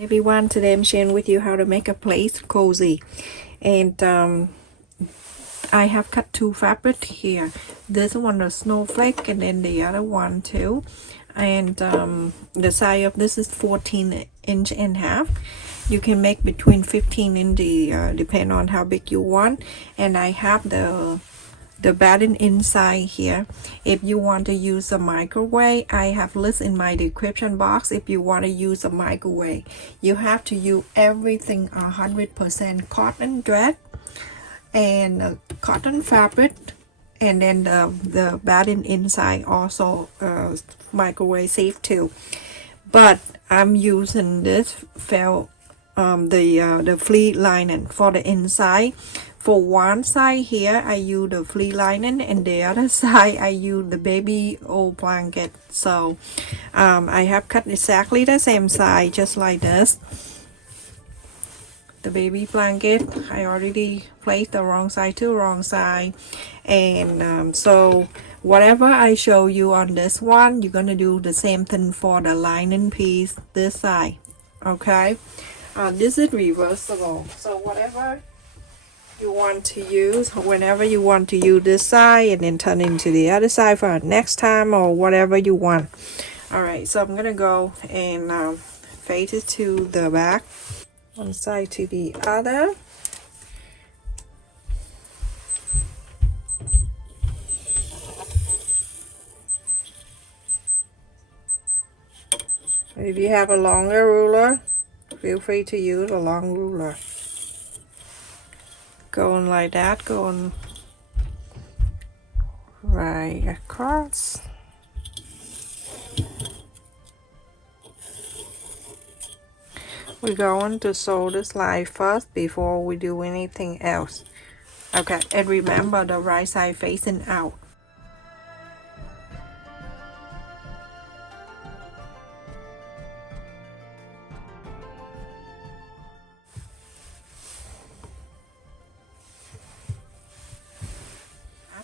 Everyone, today I'm sharing with you how to make a place cozy, and I have cut two fabric here. This one is snowflake and then the other one too, and the size of this is 14" and half. You can make between 15 in the depend on how big you want. And I have the batten inside here. If you want to use a microwave, I have list in my description box. If you want to use a microwave, you have to use everything 100% cotton thread and cotton fabric, and then the batten inside also microwave safe too. But I'm using this felt the fleece lining for the inside. For one side here I use the fleece lining, and the other side I use the baby old blanket. So I have cut exactly the same size, just like this. The baby blanket I already placed the wrong side to wrong side, and so whatever I show you on this one, you're gonna do the same thing for the lining piece this side. Okay, this is reversible, so whatever you want to use, whenever you want to use this side and then turn into the other side for next time or whatever you want. All right, so I'm gonna go and face it to the back, one side to the other. If you have a longer ruler, feel free to use a long ruler. Going like that, going right across. We're going to sew this line first before we do anything else. Okay, and remember the right side facing out.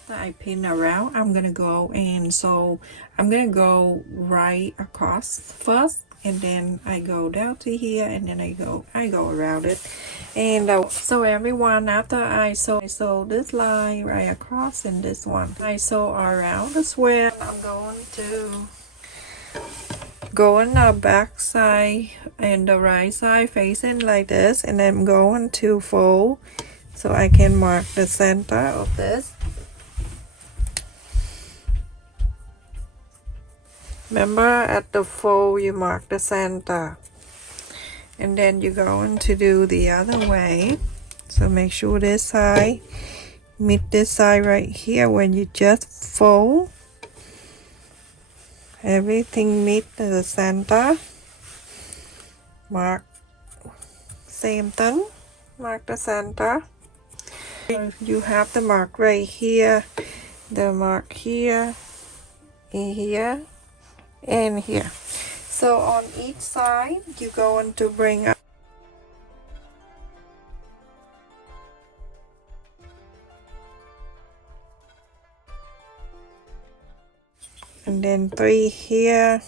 After I pin around, I'm gonna go and so I'm gonna go right across first, and then I go down to here, and then I go around it. And so everyone, after I sew this line right across, and this one I sew around as well. I'm going to go on the back side and the right side facing like this, and I'm going to fold so I can mark the center of this. Remember, at the fold you mark the center, and then you're going to do the other way. So make sure this side meet this side right here. When you just fold, everything meet the center. Mark same thing, mark the center. You have the mark right here, the mark here, here, and here. So on each side you're going to bring up and then 3 here,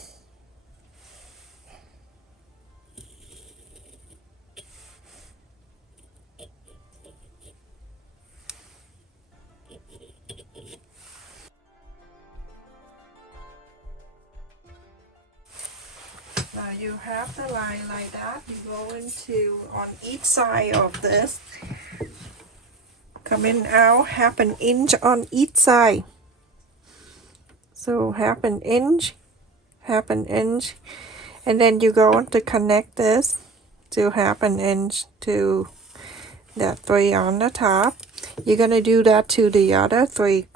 now you have the line like that. You go into on each side of this, coming out 1/2 inch on each side. So 1/2 inch, 1/2 inch, and then you're going to connect this to 1/2 inch to that 3 on the top. You're gonna do that to the other 3.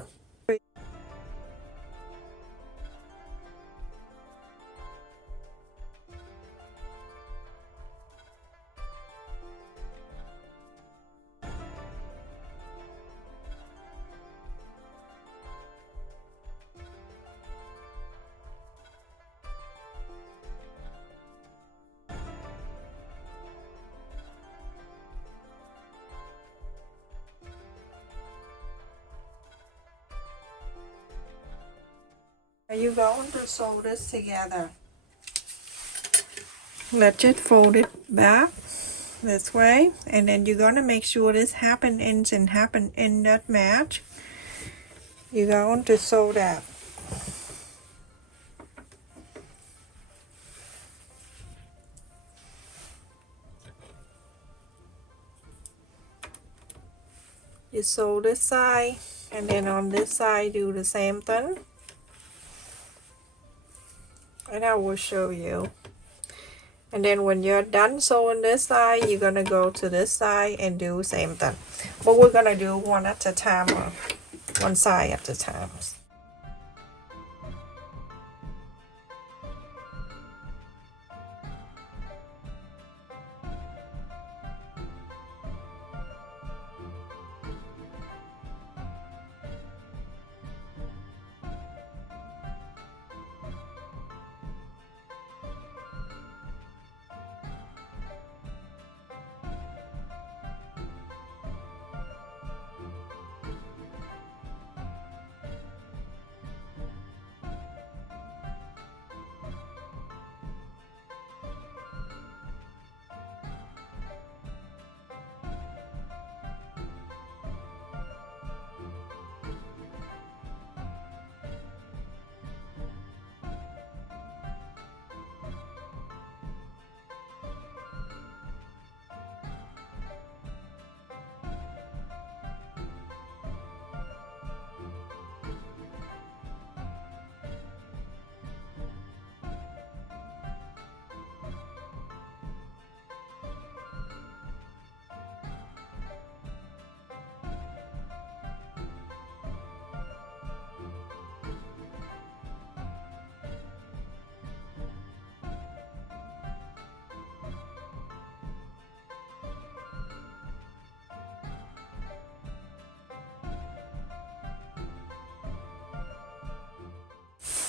Are you going to sew this together? let's just fold it back this way, and then you're gonna make sure this happen ends and happen end that match. You're going to sew that. You sew this side, and then on this side do the same thing, and I will show you. And then when you're done sewing this side, you're gonna go to this side and do the same thing, but we're gonna do one at a time, or one side at a time.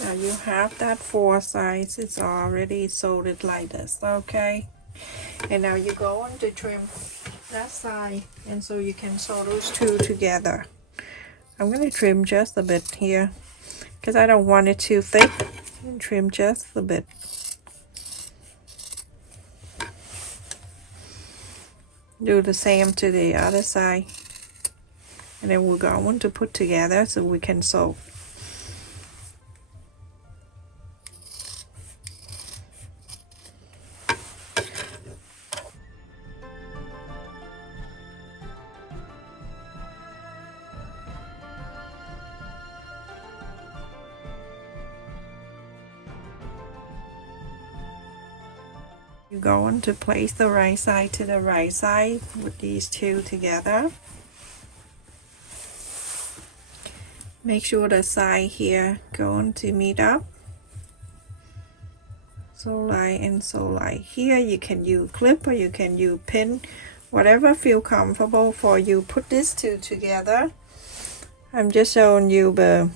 Now you have that 4 sides, it's already sewed it like this, okay? And now you're going to trim that side, and so you can sew those two together. I'm going to trim just a bit here, because I don't want it too thick. Trim just a bit. Do the same to the other side. And then we're going to put together so we can sew. You're going to place the right side to the right side with these two together. Make sure the side here going to meet up. So like and so like here you can use clip or you can use pin, whatever feel comfortable for you. Put these two together. I'm just showing you the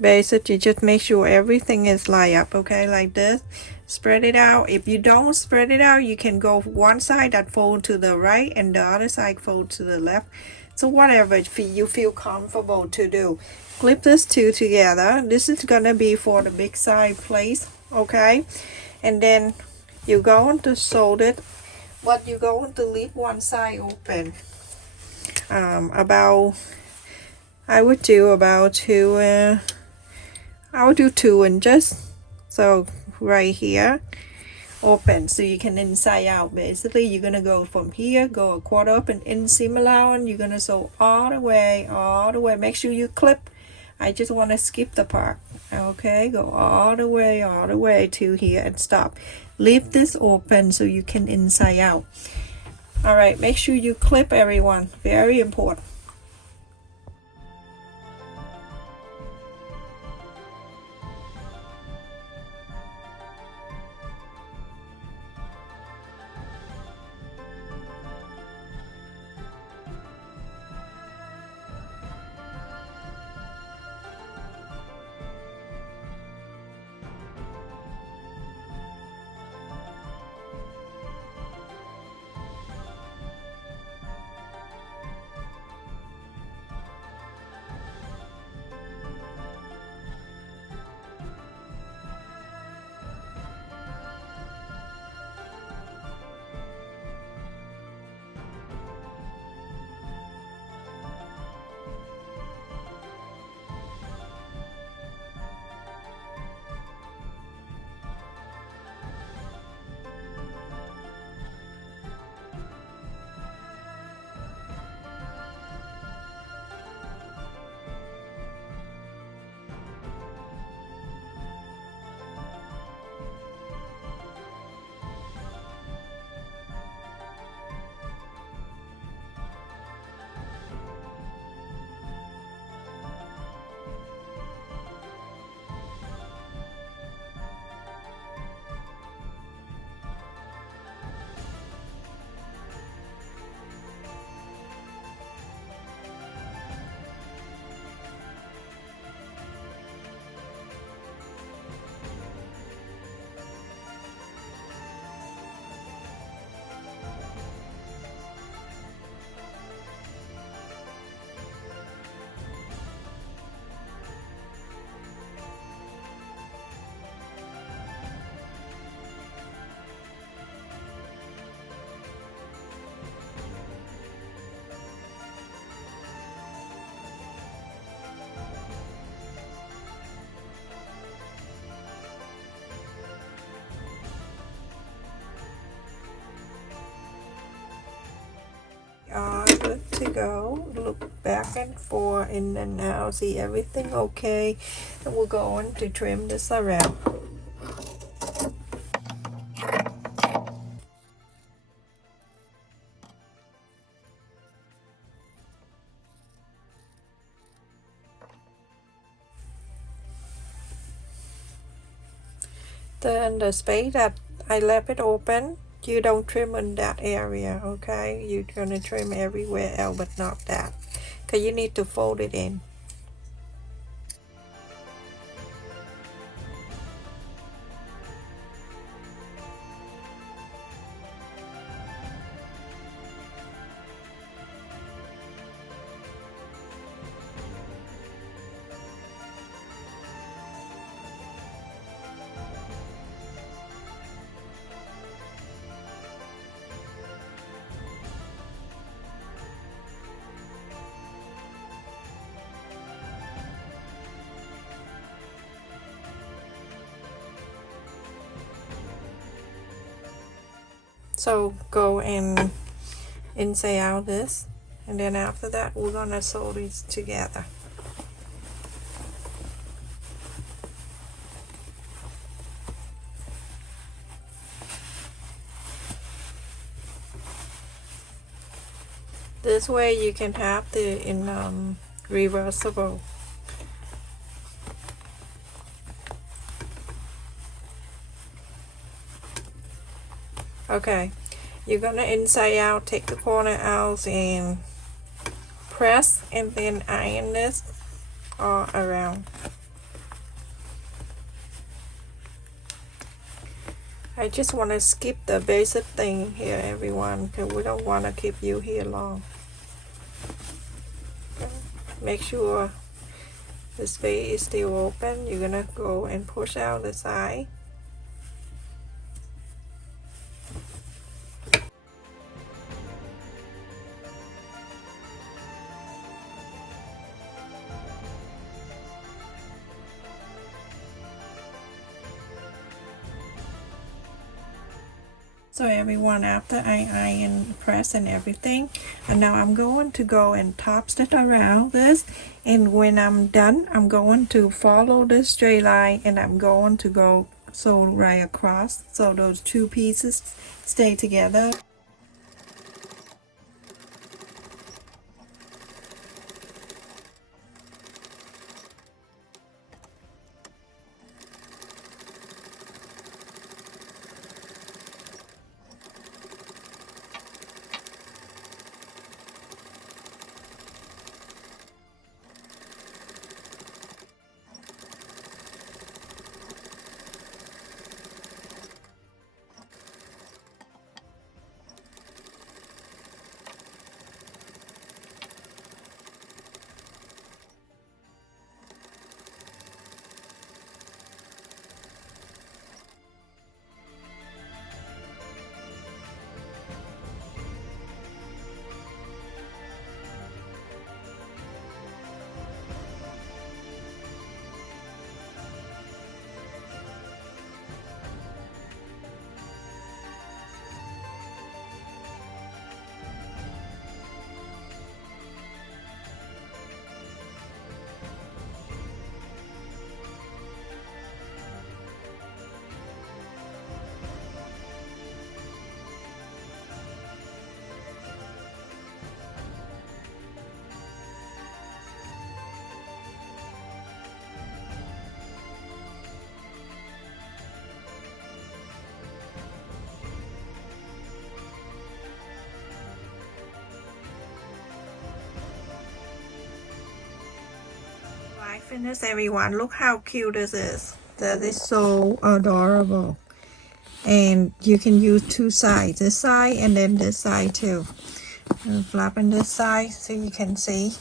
basic. You just make sure everything is lined up, okay, like this. Spread it out. If you don't spread it out, you can go one side that fold to the right and the other side fold to the left. So whatever you feel comfortable to do. Clip this two together. This is gonna be for the big side place, okay? And then you're going to sew it, but you're going to leave one side open. About I would do about I would do 2 inches. So right here open, so you can inside out. Basically you're gonna go from here, go a quarter up and in seam allowance. You're gonna sew all the way. Make sure you clip. I just want to skip the part, okay? Go all the way to here and stop. Leave this open so you can inside out. All right, make sure you clip, everyone, very important. to go. Look back and forth and then now see everything okay. And we're going to trim this around. Then the space that I left it open, you don't trim in that area, okay? You're gonna trim everywhere else but not that, because you need to fold it in. So go and insert out this, and then after that we're gonna sew these together. This way you can have the reversible. Okay, you're gonna inside out, take the corner out and press and then iron this all around. I just want to skip the basic thing here, everyone, because we don't want to keep you here long. Okay. Make sure the space is still open. You're gonna go and push out the side. So everyone, after I iron, press and everything, and now I'm going to go and top stitch around this, and when I'm done I'm going to follow this straight line and I'm going to go sew right across so those two pieces stay together. I finished, everyone. Look how cute this is. That is so adorable. And you can use two sides, this side and then this side too. And flap on this side so you can see.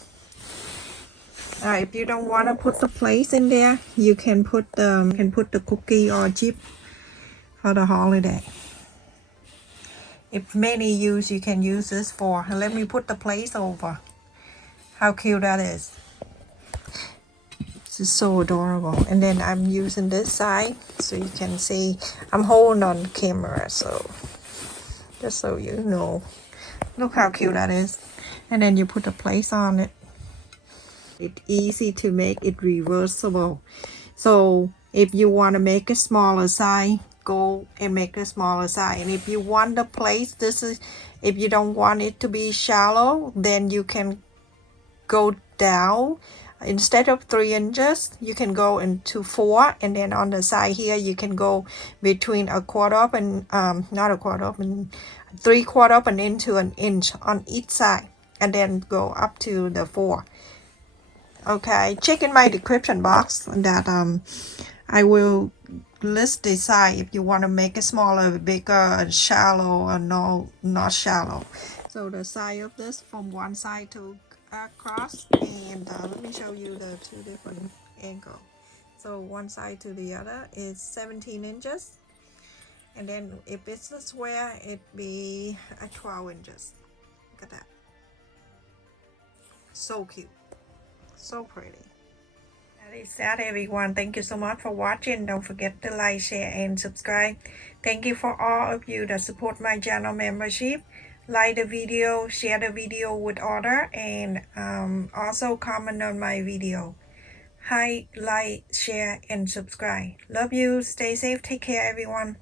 If you don't want to put the place in there, you can put the cookie or chip for the holiday. If many use, you can use this for. Let me put the place over. How cute that is. This is so adorable. And then I'm using this side so you can see. I'm holding on the camera, so just so you know. Look how cute that is. and then you put a place on it. It's easy to make it reversible. So if you want to make a smaller size, go and make a smaller size. And if you want the place, this is, if you don't want it to be shallow, then you can go down. Instead of 3 inches, you can go into 4, and then on the side here you can go between a quarter of and not a quarter of and 3/4 of an inch to an inch on each side, and then go up to the 4. Okay, check in my description box that I will list the size if you want to make it smaller, bigger, shallow, or no, not shallow. So the size of this from one side to across, and let me show you the 2 different angles. So one side to the other is 17 inches, and then if it's a square, it be 12 inches. Look at that. So cute, so pretty. That is that, everyone. Thank you so much for watching. Don't forget to like, share, and subscribe. Thank you for all of you that support my channel membership. Like the video, share the video with others, and also comment on my video. Hi, like, share, and subscribe. Love you. Stay safe. Take care, everyone.